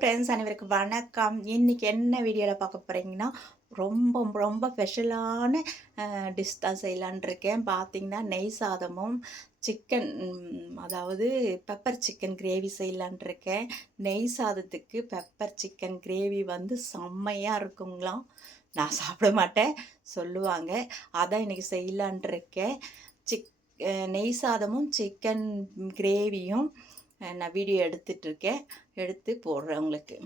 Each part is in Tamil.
ஃப்ரெண்ட்ஸ் அனைவருக்கும் வணக்கம். இன்னைக்கு என்ன வீடியோல பார்க்க போறீங்கன்னா, ரொம்ப ரொம்ப ஸ்பெஷலான டிஷ் தான் செய்யலான்னு இருக்கேன். பார்த்தீங்கன்னா, நெய் சாதமும் சிக்கன் அதாவது பெப்பர் சிக்கன் கிரேவி செய்யலான்னு இருக்கேன். நெய் சாதத்துக்கு பெப்பர் சிக்கன் கிரேவி வந்து செம்மையா இருக்குங்களாம். நான் சாப்பிட மாட்டேன், சொல்லுவாங்க. அதான் இன்னைக்கு செய்யலான்ட்டு இருக்கேன். சிக் நெய் சாதமும் சிக்கன் கிரேவியும் நான் வீடியோ எடுத்துட்ருக்கேன். எடுத்து போடுறேன் உங்களுக்கு.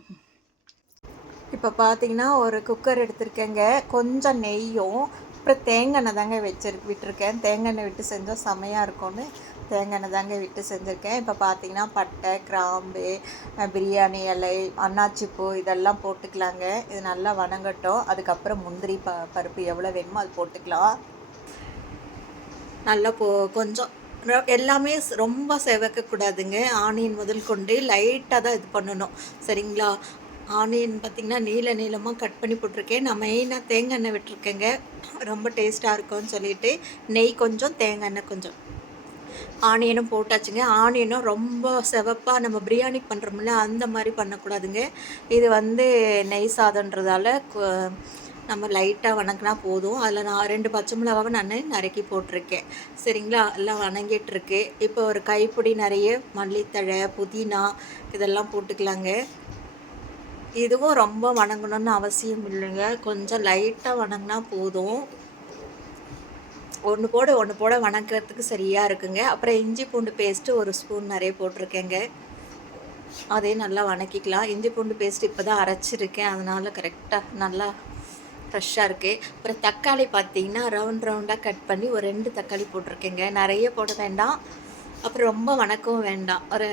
இப்போ பார்த்தீங்கன்னா ஒரு குக்கர் எடுத்திருக்கேங்க. கொஞ்சம் நெய்யும் அப்புறம் தேங்காய் எண்ணெய் தாங்க விட்டுருக்கேன். தேங்காய் எண்ணெய் விட்டு செஞ்சால் செமையாக இருக்கும்னு தேங்காய் எண்ணெய் தாங்க விட்டு செஞ்சுருக்கேன். இப்போ பார்த்தீங்கன்னா பட்டை, கிராம்பு, பிரியாணி இலை, அன்னாச்சிப்பூ இதெல்லாம் போட்டுக்கலாங்க. இது நல்லா வணங்கட்டும். அதுக்கப்புறம் முந்திரி பருப்பு எவ்வளோ வேணுமோ அது போட்டுக்கலாம். நல்லா கொஞ்சம் எல்லாமே ரொம்ப செவக்கக்கூடாதுங்க. ஆனியன் முதல் கொண்டு லைட்டாக தான் இது பண்ணணும், சரிங்களா? ஆனியன் பார்த்திங்கன்னா நீளமாக கட் பண்ணி போட்டிருக்கேன். நான் மெயினாக தேங்காய் எண்ணெய் விட்டுருக்கேங்க, ரொம்ப டேஸ்ட்டாக இருக்கும்னு சொல்லிட்டு. நெய் கொஞ்சம், தேங்காய் எண்ணெய் கொஞ்சம். ஆனியனும் போட்டாச்சுங்க. ஆனியனும் ரொம்ப செவப்பாக நம்ம பிரியாணி பண்ணுறோம்ல அந்த மாதிரி பண்ணக்கூடாதுங்க. இது வந்து நெய் சாதன்றதால நம்ம லைட்டாக வணங்கினா போதும். அதில் நான் 2 பச்சை மிளகாவை நான் நறுக்கி போட்டிருக்கேன், சரிங்களா? எல்லாம் வணங்கிட்டுருக்கு. இப்போ ஒரு கைப்பிடி நிறைய மல்லித்தழை, புதினா இதெல்லாம் போட்டுக்கலாங்க. இதுவும் ரொம்ப வணங்கணும்னு அவசியம் இல்லைங்க, கொஞ்சம் லைட்டாக வணங்கினா போதும். ஒன்று போட வணக்கிறதுக்கு சரியாக இருக்குங்க. அப்புறம் இஞ்சி பூண்டு பேஸ்ட்டு ஒரு ஸ்பூன் நிறைய போட்டிருக்கேங்க. அதையும் நல்லா வணக்கிக்கலாம். இஞ்சி பூண்டு பேஸ்ட்டு இப்போ தான் அரைச்சிருக்கேன், அதனால் கரெக்டாக நல்லா ஃப்ரெஷ்ஷாக இருக்குது. அப்புறம் தக்காளி பார்த்திங்கன்னா ரவுண்டாக கட் பண்ணி ஒரு 2 தக்காளி போட்டிருக்கேங்க. நிறைய போட வேண்டாம், அப்புறம் ரொம்ப வணக்கவும் வேண்டாம். ஒரு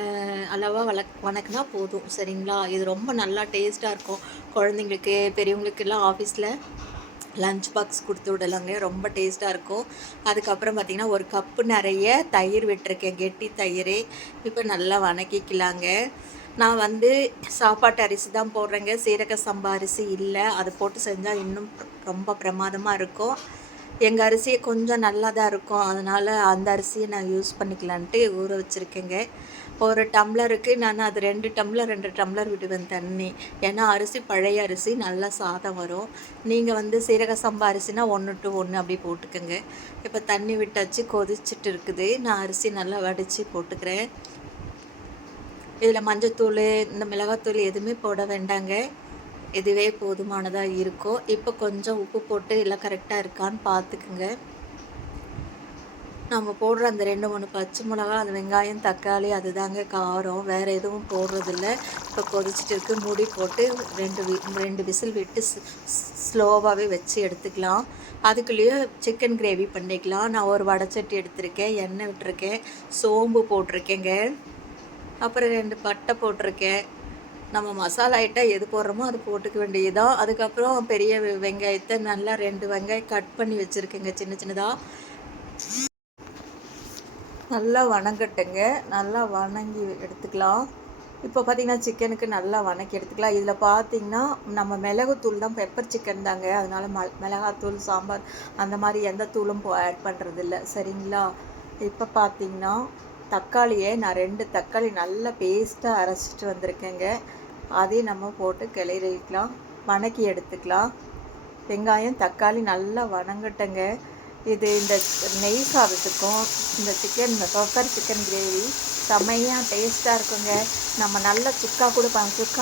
அளவாக வணக்கினா போதும், சரிங்களா? இது ரொம்ப நல்லா டேஸ்ட்டாக இருக்கும். குழந்தைங்களுக்கு, பெரியவங்களுக்கெல்லாம் ஆஃபீஸில் லஞ்ச் பாக்ஸ் கொடுத்து விடலாங்க, ரொம்ப டேஸ்ட்டாக இருக்கும். அதுக்கப்புறம் பார்த்திங்கன்னா ஒரு கப்பு நிறைய தயிர் விட்டுருக்கேன், கெட்டி தயிர். இப்போ நல்லா வணக்கிக்கலாங்க. நான் வந்து சாப்பாட்டு அரிசி தான் போடுறேங்க, சீரக சம்பா அரிசி இல்லை. அதை போட்டு செஞ்சால் இன்னும் ரொம்ப பிரமாதமாக இருக்கும். எங்கள் அரிசியை கொஞ்சம் நல்லா தான் இருக்கும், அதனால் அந்த அரிசியை நான் யூஸ் பண்ணிக்கலான்ட்டு ஊற வச்சுருக்கேங்க. ஒரு டம்ளருக்கு நான் அது 2 டம்ளர் விடுவேன் தண்ணி. ஏன்னா அரிசி பழைய அரிசி, நல்லா சாதம் வரும். நீங்கள் வந்து சீரக சம்பா அரிசினா 1 to 1 அப்படி போட்டுக்கோங்க. இப்போ தண்ணி விட்டாச்சு, கொதிச்சுட்டு இருக்குது. நான் அரிசி நல்லா வடித்து போட்டுக்கிறேன். இதில் மஞ்சத்தூள், இந்த மிளகாத்தூள் எதுவுமே போட வேண்டாங்க, இதுவே போதுமானதாக இருக்கும். இப்போ கொஞ்சம் உப்பு போட்டு எல்லாம் கரெக்டாக இருக்கான்னு பார்த்துக்குங்க. நம்ம போடுற அந்த 2-3 பச்சை மிளகா, அந்த வெங்காயம், தக்காளி அதுதாங்க காரம், வேறு எதுவும் போடுறதில்ல. இப்போ கொதிச்சுட்டு இருக்கு. மூடி போட்டு 2 விசில் விட்டு ஸ்லோவாகவே வச்சு எடுத்துக்கலாம். அதுக்குள்ளேயே சிக்கன் கிரேவி பண்ணிக்கலாம். நான் ஒரு வடைச்சட்டி எடுத்திருக்கேன், எண்ணெய் விட்டுருக்கேன், சோம்பு போட்டிருக்கேங்க, அப்புறம் 2 பட்டை போட்டிருக்கேன். நம்ம மசாலா ஐட்டம் எது போடுறோமோ அது போட்டுக்க வேண்டியதுதான். அதுக்கப்புறம் பெரிய வெங்காயத்தை நல்லா 2 வெங்காயம் கட் பண்ணி வச்சுருக்கேங்க சின்ன சின்னதாக. நல்லா வணங்கட்டுங்க, நல்லா வணங்கி எடுத்துக்கலாம். இப்போ பார்த்திங்கன்னா சிக்கனுக்கு நல்லா வணக்கி எடுத்துக்கலாம். இதில் பார்த்திங்கன்னா நம்ம மிளகுத்தூள் தான், பெப்பர் சிக்கன் தாங்க, அதனால் மிளகாத்தூள், சாம்பார் அந்த மாதிரி எந்த தூளும் ஆட் பண்ணுறதில்ல, சரிங்களா? இப்போ பார்த்திங்கன்னா தக்காளியை நான் 2 தக்காளி நல்லா பேஸ்ட்டாக அரைச்சிட்டு வந்திருக்கேங்க. அதையும் நம்ம போட்டு கிளறிக்கலாம், வணக்கி எடுத்துக்கலாம். வெங்காயம், தக்காளி நல்லா வணங்கட்டுங்க. இது இந்த நெய் சாதத்துக்கும் இந்த பெப்பர் சிக்கன் கிரேவி செம்மையாக டேஸ்ட்டாக இருக்குங்க. நம்ம நல்லா சுக்கா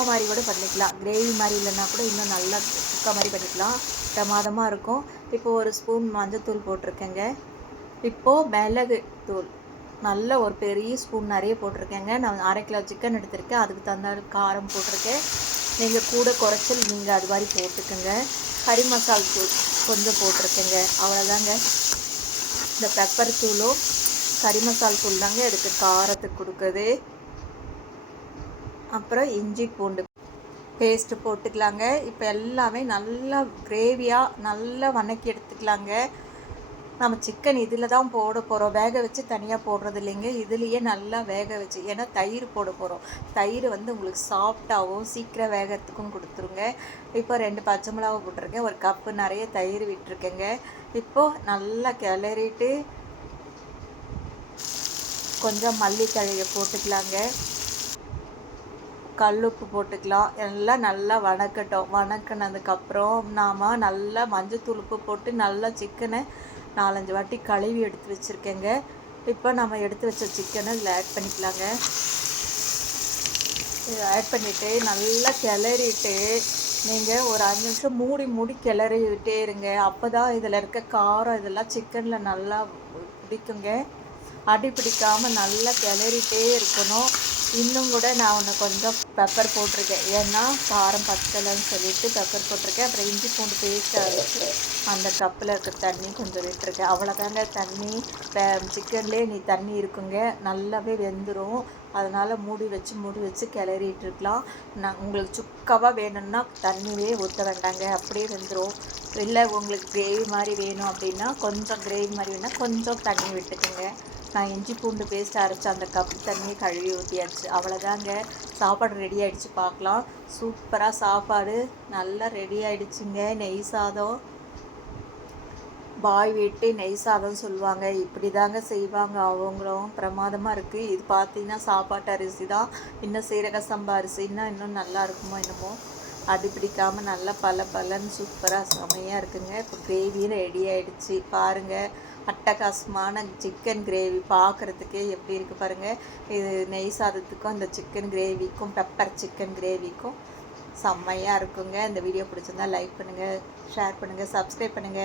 மாதிரி கூட பண்ணிக்கலாம். கிரேவி மாதிரி இல்லைன்னா கூட இன்னும் நல்லா சுக்கா மாதிரி பண்ணிக்கலாம், பிரமாதமாக இருக்கும். இப்போது ஒரு ஸ்பூன் மஞ்சத்தூள் போட்டிருக்கேங்க. இப்போது மிளகு தூள் நல்ல ஒரு பெரிய ஸ்பூன் நிறைய போட்டிருக்கேங்க. நான் 1/2 கிலோ சிக்கன் எடுத்திருக்கேன், அதுக்கு தகுந்த காரம் போட்டிருக்கேன். நீங்கள் கூட குறைச்சல் நீங்கள் அது மாதிரி போட்டுக்கோங்க. கறி மசால் தூள் கொஞ்சம் போட்டிருக்கேங்க, அவ்வளோதாங்க. இந்த பெப்பர் தூளும் கறி மசால் தூள் தாங்க இதுக்கு காரத்துக்கு கொடுக்குது. அப்புறம் இஞ்சி பூண்டு பேஸ்ட்டு போட்டுக்கலாங்க. இப்போ எல்லாமே நல்லா கிரேவியாக நல்லா வணக்கி எடுத்துக்கலாங்க. நம்ம சிக்கன் இதில் தான் போட போகிறோம், வேக வச்சு தனியாக போடுறது இல்லைங்க, இதுலேயே நல்லா வேக வச்சு. ஏன்னா தயிர் போட போகிறோம். தயிர் வந்து உங்களுக்கு சாஃப்டாகவும் சீக்கிரம் வேகத்துக்கும் கொடுத்துருங்க. இப்போ 2 பச்சை மிளகா போட்டிருக்கேன், ஒரு கப்பு நிறைய தயிர் விட்டுருக்கேங்க. இப்போது நல்லா கிளறிட்டு கொஞ்சம் மல்லித்தழையை போட்டுக்கலாங்க. கல்லுப்பு போட்டுக்கலாம். எல்லாம் நல்லா வணக்கட்டும். வணக்கினதுக்கப்புறம் நாம் நல்லா மஞ்சத்தூள் உப்பு போட்டு நல்லா சிக்கனை 4-5 வாட்டி கழுவி எடுத்து வச்சுருக்கேங்க. இப்போ நம்ம எடுத்து வச்ச சிக்கனை இதில் ஆட் பண்ணிக்கலாங்க. இதை ஆட் பண்ணிவிட்டு நல்லா கிளறிட்டு நீங்கள் ஒரு 5 நிமிஷம் மூடி கிளறிவிட்டே இருங்க. அப்போ தான் இதில் இருக்க காரம் இதெல்லாம் சிக்கனில் நல்லா பிடிக்குங்க. அடி பிடிக்காமல் நல்லா கிளறிட்டே இருக்கணும். இன்னும் கூட நான் ஒன்று கொஞ்சம் பெப்பர் போட்டிருக்கேன். ஏன்னா காரம் பத்தலைன்னு சொல்லிட்டு பெப்பர் போட்டிருக்கேன். அப்புறம் இஞ்சி பூண்டு பேஸ்ட் அரைச்சி அந்த கப்பில் இருக்க தண்ணி கொஞ்சம் விட்டுருக்கேன். அவ்வளோதாங்க தண்ணி. சிக்கன்லேயே தண்ணி இருக்குங்க. நல்லாவே வெந்துடும். அதனால் மூடி வச்சு கிளறிட்டுருக்கலாம். உங்களுக்கு சுக்காவாக வேணும்னா தண்ணியே ஊற்ற வேண்டாங்க, அப்படியே வெந்துடும். இல்லை உங்களுக்கு கிரேவி மாதிரி வேணும் அப்படின்னா கொஞ்சம் கிரேவி மாதிரி வேணால் கொஞ்சம் தண்ணி விட்டுக்குங்க. நான் இஞ்சி பூண்டு பேஸ்ட் அரைச்சி அந்த கப் தண்ணியை கழுவி ஊற்றியாச்சு. அவ்வளோதாங்க, சாப்பாடு ரெடி ஆகிடுச்சு. பார்க்கலாம். சூப்பராக சாப்பாடு நல்லா ரெடி ஆகிடுச்சுங்க. நெய் சாதம், பாய் வீட்டு நெய் சாதம் சொல்லுவாங்க. இப்படி தாங்க செய்வாங்க அவங்களும். பிரமாதமாக இருக்குது. இது பார்த்திங்கன்னா சாப்பாட்டு அரிசி தான். இன்னும் சீரக சம்பா அரிசின்னா இன்னும் நல்லா இருக்குமோ என்னமோ. அடி பிடிக்காமல் நல்லா பலன்னு சூப்பராக செமையாக இருக்குங்க. இப்போ கிரேவியும் ரெடி ஆகிடுச்சு. பாருங்கள், அட்டகாசமான சிக்கன் கிரேவி பார்க்குறதுக்கே எப்படி இருக்குது பாருங்கள். இது நெய் சாதத்துக்கும் அந்த சிக்கன் கிரேவிக்கும் பெப்பர் சிக்கன் கிரேவிக்கும் செம்மையாக இருக்குங்க. இந்த வீடியோ பிடிச்சிருந்தா லைக் பண்ணுங்கள், ஷேர் பண்ணுங்கள், சப்ஸ்கிரைப் பண்ணுங்கள்.